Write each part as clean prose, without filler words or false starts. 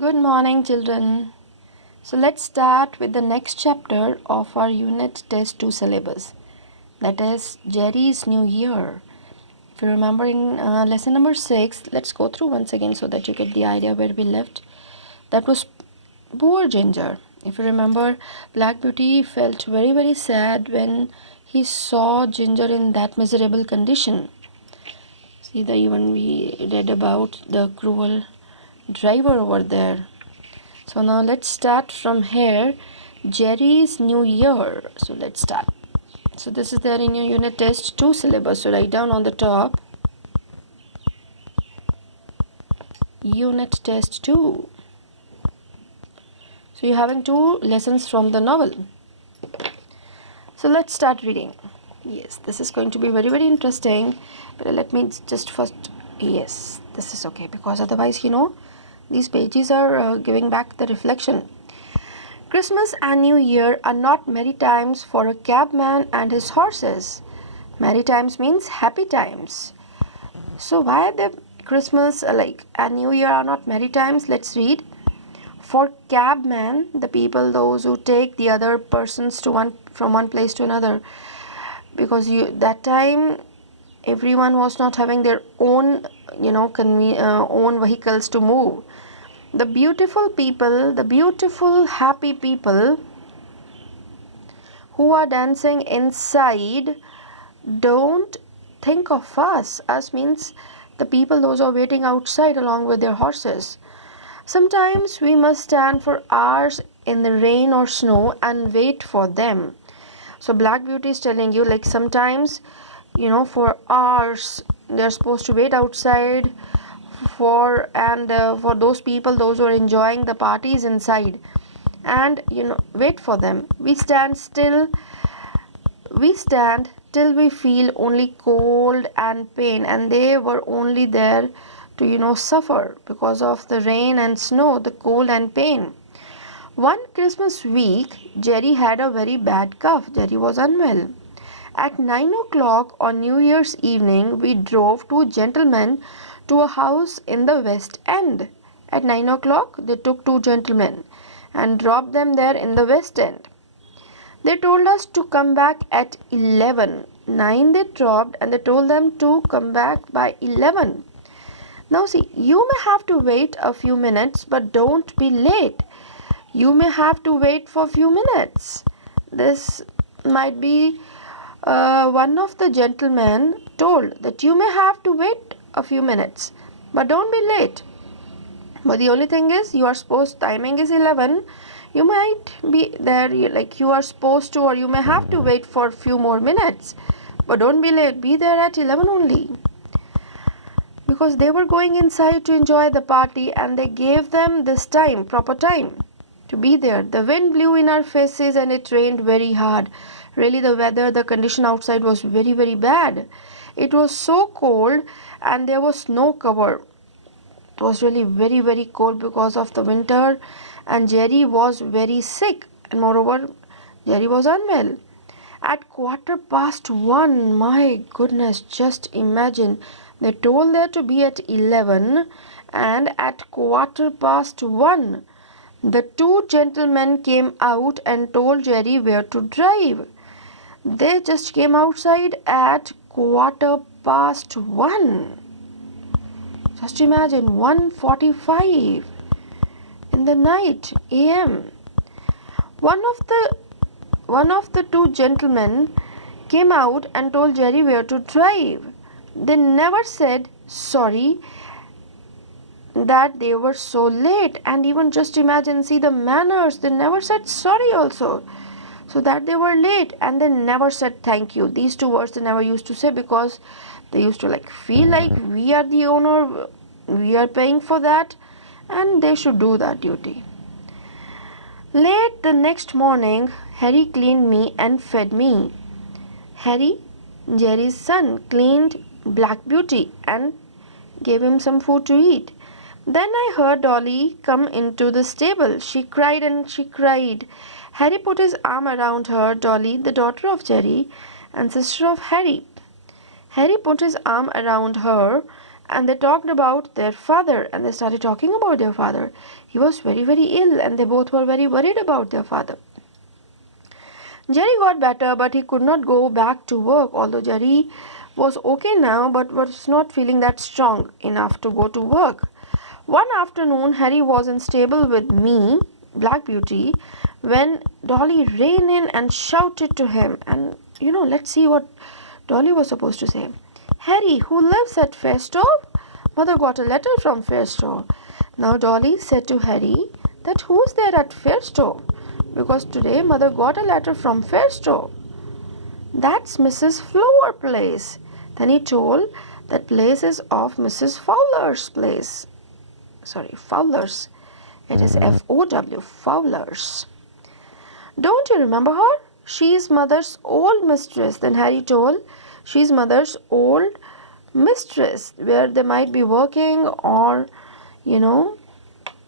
Good morning, children. So let's start with the next chapter of our unit test 2 syllabus. That is Jerry's New Year. If you remember in lesson number 6, let's go through once again so that you get the idea where we left. That was poor Ginger. If you remember, Black Beauty felt very sad when he saw Ginger in that miserable condition. See, even we read about the cruel driver over there. So now let's start from here. Jerry's New Year. So let's start. So this is there in your unit test 2 syllabus. So write down on the top. Unit test 2. So you're having 2 lessons from the novel. So let's start reading. Yes, this is going to be very interesting. But let me just first. Yes, this is okay. Because otherwise, these pages are giving back the reflection. Christmas and New Year are not merry times for a cabman and his horses. Merry times means happy times. So why the Christmas and New Year are not merry times? Let's read. For cabmen, the people, those who take the other persons from one place to another, because that time everyone was not having their own own vehicles to move. The beautiful people, the beautiful happy people who are dancing inside don't think of us. Us means the people those are waiting outside along with their horses. Sometimes we must stand for hours in the rain or snow and wait for them. So Black Beauty is telling you sometimes for hours they're supposed to wait outside for those people, those who are enjoying the parties inside, and wait for them. We stand till we feel only cold and pain, and they were only there to suffer because of the rain and snow, the cold and pain. One Christmas week, Jerry had a very bad cough. Jerry was unwell. At 9 o'clock on New Year's evening, we drove 2 gentlemen to a house in the West End. At 9 o'clock, they took 2 gentlemen and dropped them there in the West End. They told us to come back at 11. 9 they dropped and they told them to come back by 11. Now see, you may have to wait a few minutes, but don't be late. You may have to wait for a few minutes. This might be one of the gentlemen told that you may have to wait a few minutes, but don't be late. But the only thing is, timing is 11. You might be there you are supposed to, or you may have to wait for a few more minutes, but don't be late. Be there at 11 only. Because they were going inside to enjoy the party, and they gave them this time, proper time to be there. The wind blew in our faces and it rained very hard. Really, the condition outside was very bad. It was so cold and there was no cover. It was really very cold because of the winter, and Jerry was very sick, and moreover Jerry was unwell. At 1:15, my goodness, just imagine, they told there to be at 11, and at 1:15 the 2 gentlemen came out and told Jerry where to drive. They just came outside at 1:15. Just imagine, 1:45 in the night AM. One of the 2 gentlemen came out and told Jerry where to drive. They never said sorry that they were so late, and even just imagine, see the manners, they never said sorry also, so that they were late, and they never said thank you. These 2 words they never used to say, because they used to feel like we are the owner, we are paying for that, and they should do that duty. Late the next morning, Harry cleaned me and fed me. Harry, Jerry's son, cleaned Black Beauty and gave him some food to eat. Then I heard Dolly come into the stable. She cried and she cried. Harry put his arm around her. Dolly, the daughter of Jerry and sister of Harry. Harry put his arm around her and they talked about their father, and they started talking about their father. He was very, very ill, and they both were very worried about their father. Jerry got better, but he could not go back to work, although Jerry was okay now, but was not feeling that strong enough to go to work. One afternoon, Harry was in stable with me, Black Beauty, when Dolly ran in and shouted to him. And, let's see what Dolly was supposed to say. Harry, who lives at Fairstove? Mother got a letter from Fairstove. Now Dolly said to Harry that who's there at Fairstove? Because today Mother got a letter from Fairstove. That's Mrs. Flower Place. Then he told that place is of Mrs. Fowler's place. Sorry, Fowler's. It is F-O-W, Fowler's. Don't you remember her? She's Mother's old mistress. Then Harry told she's Mother's old mistress, where they might be working or,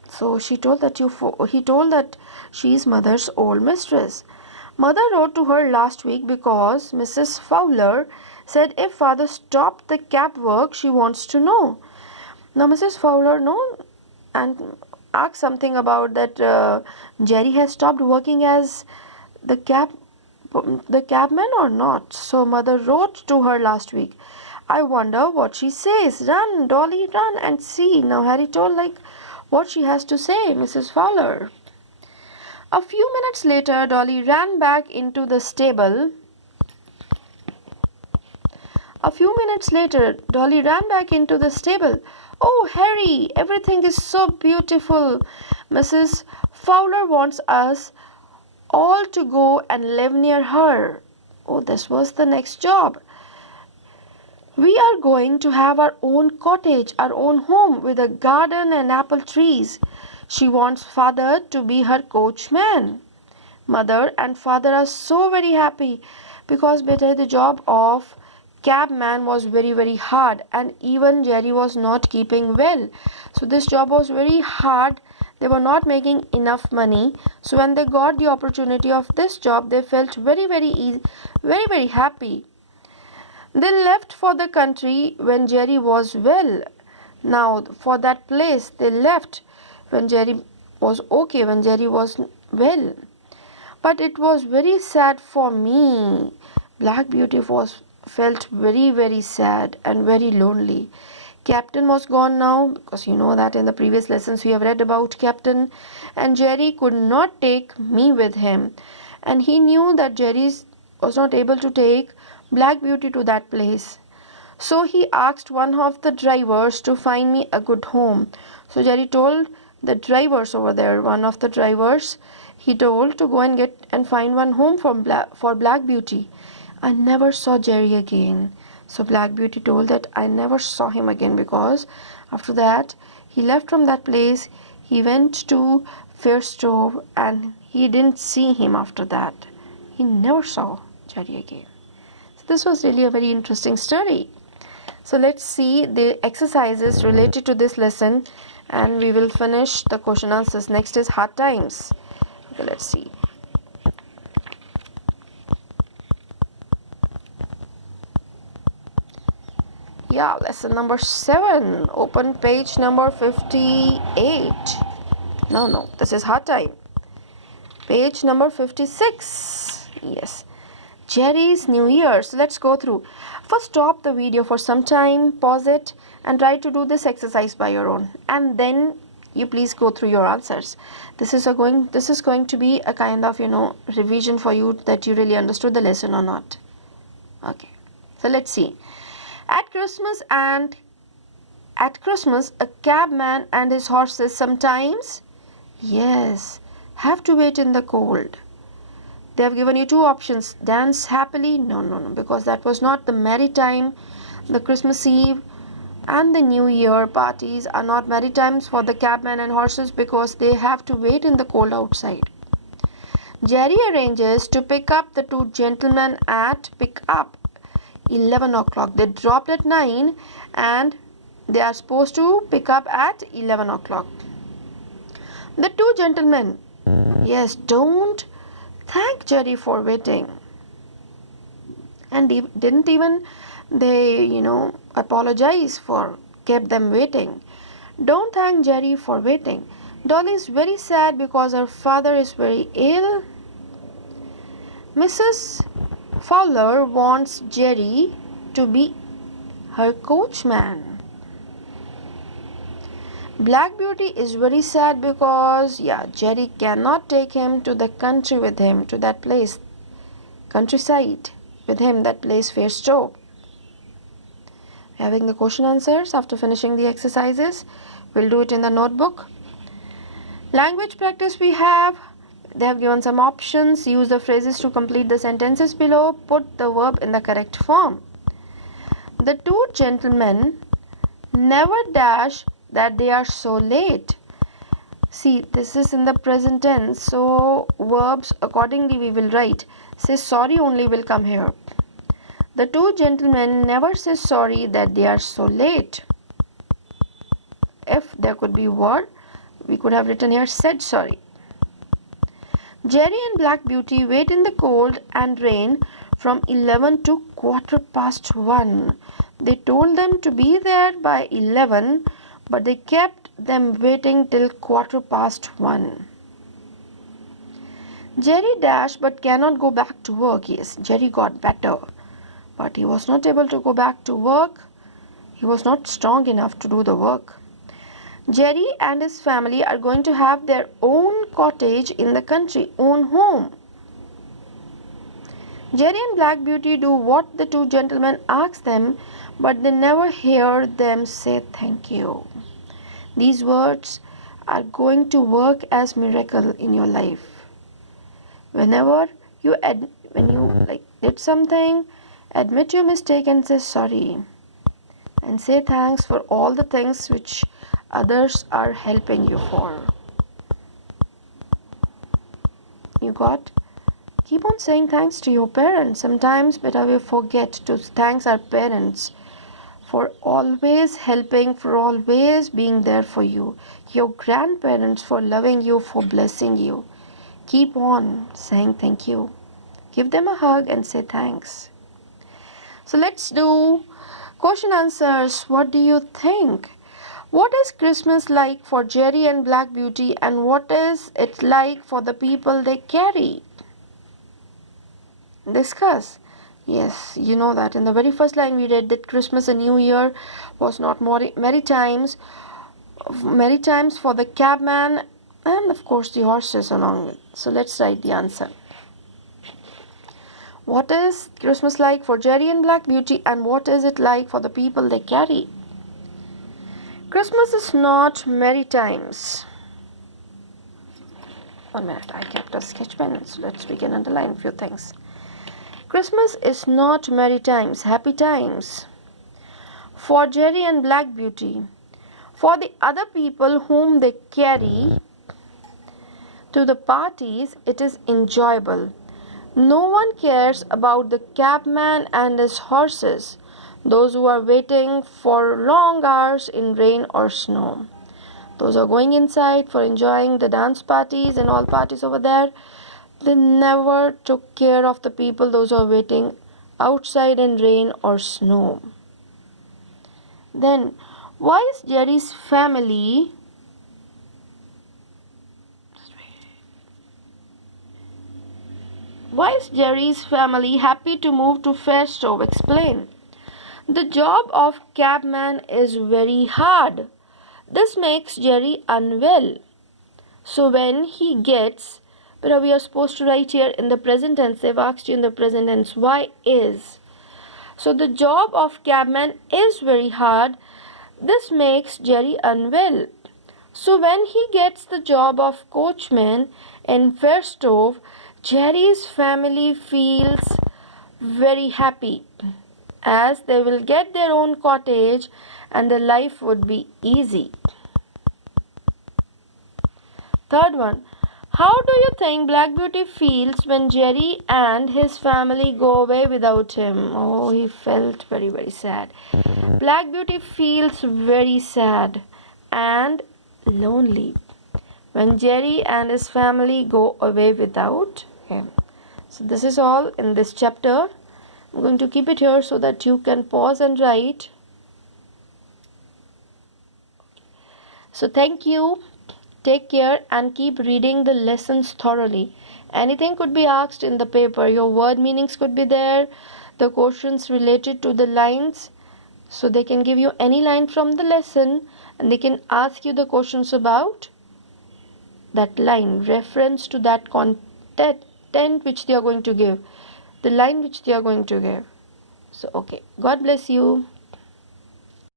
So he told that she's Mother's old mistress. Mother wrote to her last week because Mrs. Fowler said if Father stopped the cab work, she wants to know. Now Mrs. Fowler and asked something about that Jerry has stopped working as the cabman or not. So Mother wrote to her last week. I wonder what she says. Run, Dolly, run and see. Now Harry told what she has to say, Mrs. Fowler. A few minutes later, Dolly ran back into the stable. Oh, Harry, everything is so beautiful. Mrs. Fowler wants us all to go and live near her. Oh, this was the next job. We are going to have our own cottage, our own home with a garden and apple trees. She wants Father to be her coachman. Mother and Father are so very happy because the job of cabman was very, very hard, and even Jerry was not keeping well. So this job was very hard. They were not making enough money. So when they got the opportunity of this job, they felt very, very easy, very, very happy. They left for the country when Jerry was well. Now, for that place, they left when Jerry was okay, when Jerry was well. But it was very sad for me. Black Beauty felt very, very sad and very lonely. Captain was gone now, because you know that in the previous lessons we have read about Captain, and Jerry could not take me with him. And he knew that Jerry was not able to take Black Beauty to that place. So he asked one of the drivers to find me a good home. So Jerry told the drivers over there, one of the drivers, he told to go and find one home for Black Beauty. I never saw Jerry again. So Black Beauty told that I never saw him again, because after that he left from that place. He went to Fairstove and he didn't see him after that. He never saw Jerry again. This was really a very interesting story. So let's see the exercises related to this lesson, and we will finish the question answers. Next is hard times. Okay, let's see. Yeah, lesson number 7. Open page number 58. No, this is hard time. Page number 56. Yes. Jerry's New Year. So let's go through. First, stop the video for some time, pause it, and try to do this exercise by your own. And then you please go through your answers. This is going to be a kind of revision for you, that you really understood the lesson or not. Okay. So let's see. At Christmas, a cabman and his horses sometimes, yes, have to wait in the cold. They have given you two options. Dance happily? No, because that was not the merry time. The Christmas Eve and the New Year parties are not merry times for the cabman and horses, because they have to wait in the cold outside. Jerry arranges to pick up the two gentlemen at 11 o'clock. They dropped at 9 and they are supposed to pick up at 11 o'clock. The two gentlemen, yes, don't thank Jerry for waiting, and didn't even they apologize for kept them waiting. Don't thank Jerry for waiting. Dolly is very sad because her father is very ill. Mrs. Fowler wants Jerry to be her coachman. Black Beauty is very sad because Jerry cannot take him to the country with him, to that place, countryside with him, that place Fairstowe. Having the question answers after finishing the exercises. We'll do it in the notebook. Language practice we have. They have given some options. Use the phrases to complete the sentences below. Put the verb in the correct form. The two gentlemen never dash that they are so late. See, this is in the present tense. So verbs accordingly we will write. Say sorry only will come here. The two gentlemen never say sorry that they are so late. If there could be word, we could have written here said sorry. Jerry and Black Beauty wait in the cold and rain from 11 to 1:15. They told them to be there by 11, but they kept them waiting till 1:15. Jerry dashed but cannot go back to work. Yes, Jerry got better, but he was not able to go back to work. He was not strong enough to do the work. Jerry and his family are going to have their own cottage in the country, own home. Jerry and Black Beauty do what the two gentlemen ask them, but they never hear them say thank you. These words are going to work as miracle in your life. Whenever you did something, admit your mistake and say sorry. And say thanks for all the things which others are helping you for. You got? Keep on saying thanks to your parents. Sometimes better we forget to thank our parents for always helping, for always being there for you. Your grandparents for loving you, for blessing you. Keep on saying thank you. Give them a hug and say thanks. So let's do question answers. What do you think? What is Christmas like for Jerry and Black Beauty, and what is it like for the people they carry? Discuss. Yes, you know that in the very first line we read that Christmas and New Year was not merry times for the cabman and of course the horses along with. So let's write the answer. What is Christmas like for Jerry and Black Beauty, and what is it like for the people they carry? Christmas is not merry times. 1 minute, I kept a sketch pen, so we can underline a few things. Christmas is not merry times, happy times. For Jerry and Black Beauty, for the other people whom they carry to the parties, it is enjoyable. No one cares about the cabman and his horses, those who are waiting for long hours in rain or snow. Those are going inside for enjoying the dance parties and all parties over there. They never took care of the people, those who are waiting outside in rain or snow. Then, why is Jerry's family happy to move to Fairstowe? Explain. The job of cabman is very hard. This makes Jerry unwell. So when he gets, but we are supposed to write here in the present tense. They've asked you in the present tense, why is? So the job of cabman is very hard. This makes Jerry unwell. So when he gets the job of coachman in Fairstowe, Jerry's family feels very happy, as they will get their own cottage and their life would be easy. Third one, how do you think Black Beauty feels when Jerry and his family go away without him? Oh, he felt very, very sad. Black Beauty feels very sad and lonely when Jerry and his family go away without him. So this is all in this chapter. I'm going to keep it here so that you can pause and write. So thank you. Take care and keep reading the lessons thoroughly. Anything could be asked in the paper. Your word meanings could be there, the questions related to the lines. So they can give you any line from the lesson and they can ask you the questions about that line, reference to that content which they are going to give, the line which they are going to give. So, okay. God bless you.